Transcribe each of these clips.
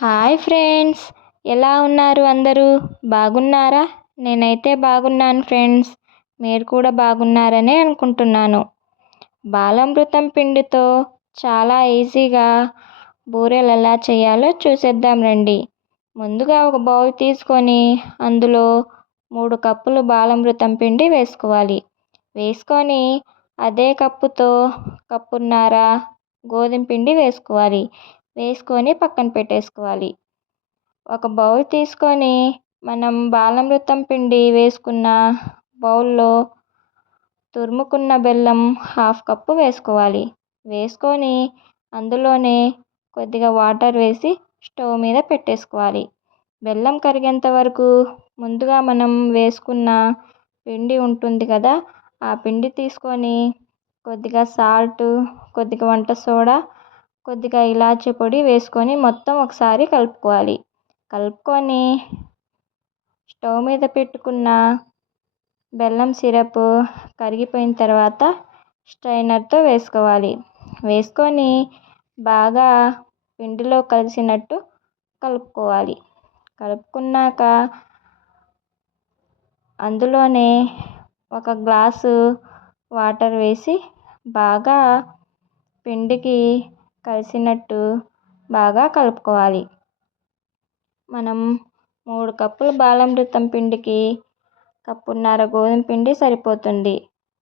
Hi friends, ఎలా ఉన్నారు అందరూ? బాగున్నారా? నేనైతే బాగున్నాను ఫ్రెండ్స్. మీరు కూడా బాగున్నారనే అనుకుంటున్నాను. బాలామృతం పిండితో చాలా ఈజీగా బూరెలు ఎలా చేయాలో చూసేద్దాం రండి. ముందుగా ఒక బౌల్ తీసుకొని అందులో 3 కప్పులు బాలామృతం పిండి వేసుకోవాలి. వేసుకొని అదే కప్పుతో కప్పున్నర గోధుమ పిండి వేసుకోవాలి. వేసుకొని పక్కన పెట్టేసుకోవాలి. ఒక బౌల్ తీసుకొని మనం బాలామృతం పిండి వేసుకున్న బౌల్లో తురుముకున్న బెల్లం 1/2 కప్పు వేసుకోవాలి. వేసుకొని అందులోనే కొద్దిగా వాటర్ వేసి స్టవ్ మీద పెట్టేసుకోవాలి. బెల్లం కరిగేంత వరకు ముందుగా మనం వేసుకున్న పిండి ఉంటుంది కదా, ఆ పిండి తీసుకొని కొద్దిగా సాల్ట్, కొద్దిగా వంట సోడా, కొద్దిగా ఇలాచీ పొడి వేసుకొని మొత్తం ఒకసారి కలుపుకోవాలి. కలుపుకొని స్టవ్ మీద పెట్టుకున్న బెల్లం సిరప్ కరిగిపోయిన తర్వాత స్ట్రైనర్తో వేసుకోవాలి. వేసుకొని బాగా పిండిలో కలిసినట్టు కలుపుకోవాలి. కలుపుకున్నాక అందులోనే ఒక గ్లాసు వాటర్ వేసి బాగా పిండికి కలిసినట్టు బాగా కలుపుకోవాలి. మనం 3 కప్పుల బాలామృతం పిండికి కప్పున్నర గోధుమ పిండి సరిపోతుంది.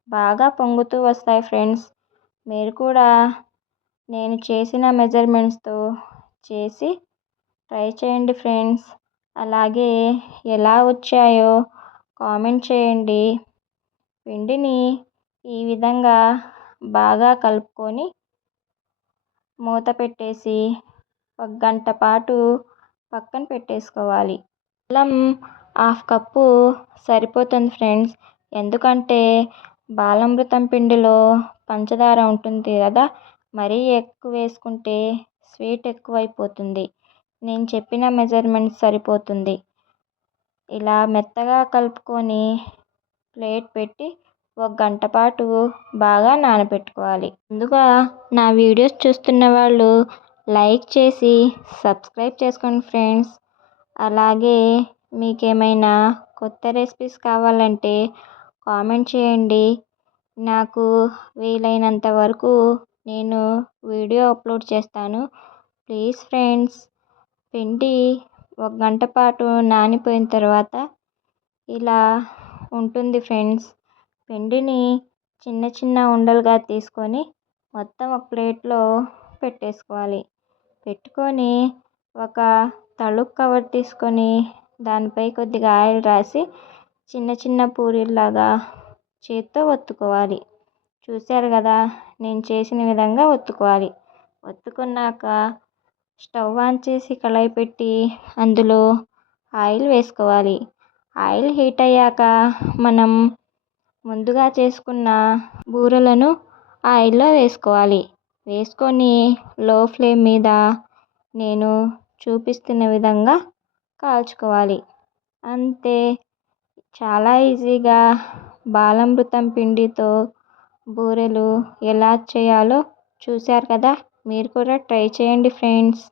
బాగా పొంగుతూ వస్తాయి ఫ్రెండ్స్. మీరు కూడా నేను చేసిన మెజర్మెంట్స్తో చేసి ట్రై చేయండి ఫ్రెండ్స్. అలాగే ఎలా వచ్చాయో కామెంట్ చేయండి. పిండిని ఈ విధంగా బాగా కలుపుకొని మూత పెట్టేసి 1 గంట పాటు పక్కన పెట్టేసుకోవాలి. బెల్లం 1/2 కప్పు సరిపోతుంది ఫ్రెండ్స్. ఎందుకంటే బాలామృతం పిండిలో పంచదార ఉంటుంది కదా, మరీ ఎక్కువ వేసుకుంటే స్వీట్ ఎక్కువైపోతుంది. నేను చెప్పిన మెజర్మెంట్ సరిపోతుంది. ఇలా మెత్తగా కలుపుకొని ప్లేట్ పెట్టి 1 గంట పాటు బాగా నానబెట్టుకోవాలి. ముందుగా నా వీడియోస్ చూస్తున్న వాళ్ళు లైక్ చేసి సబ్స్క్రైబ్ చేసుకోండి ఫ్రెండ్స్. అలాగే మీకేమైనా కొత్త రెసిపీస్ కావాలంటే కామెంట్ చేయండి. నాకు వీలైనంత వరకు నేను వీడియో అప్లోడ్ చేస్తాను. Please friends. పిండి 1 గంట పాటు నానిపోయిన తర్వాత ఇలా ఉంటుంది ఫ్రెండ్స్. పిండిని చిన్న చిన్న ఉండలుగా తీసుకొని మొత్తం ఒక ప్లేట్లో పెట్టేసుకోవాలి. పెట్టుకొని ఒక తళుక్ కవర్ తీసుకొని దానిపై కొద్దిగా ఆయిల్ రాసి చిన్న చిన్న పూరీల్లాగా చేత్తో ఒత్తుకోవాలి. చూశారు కదా, నేను చేసిన విధంగా ఒత్తుకోవాలి. ఒత్తుకున్నాక స్టవ్ ఆన్ చేసి కళాయి పెట్టి అందులో ఆయిల్ వేసుకోవాలి. ఆయిల్ హీట్ అయ్యాక మనం ముందుగా చేసుకున్న బూరెలను ఆయిల్లో వేసుకోవాలి. వేసుకొని లో ఫ్లేమ్ మీద నేను చూపిస్తున్న విధంగా కాల్చుకోవాలి. అంతే. చాలా ఈజీగా బాలామృతం పిండితో బూరెలు ఎలా చేయాలో చూశారు కదా. మీరు కూడా ట్రై చేయండి ఫ్రెండ్స్.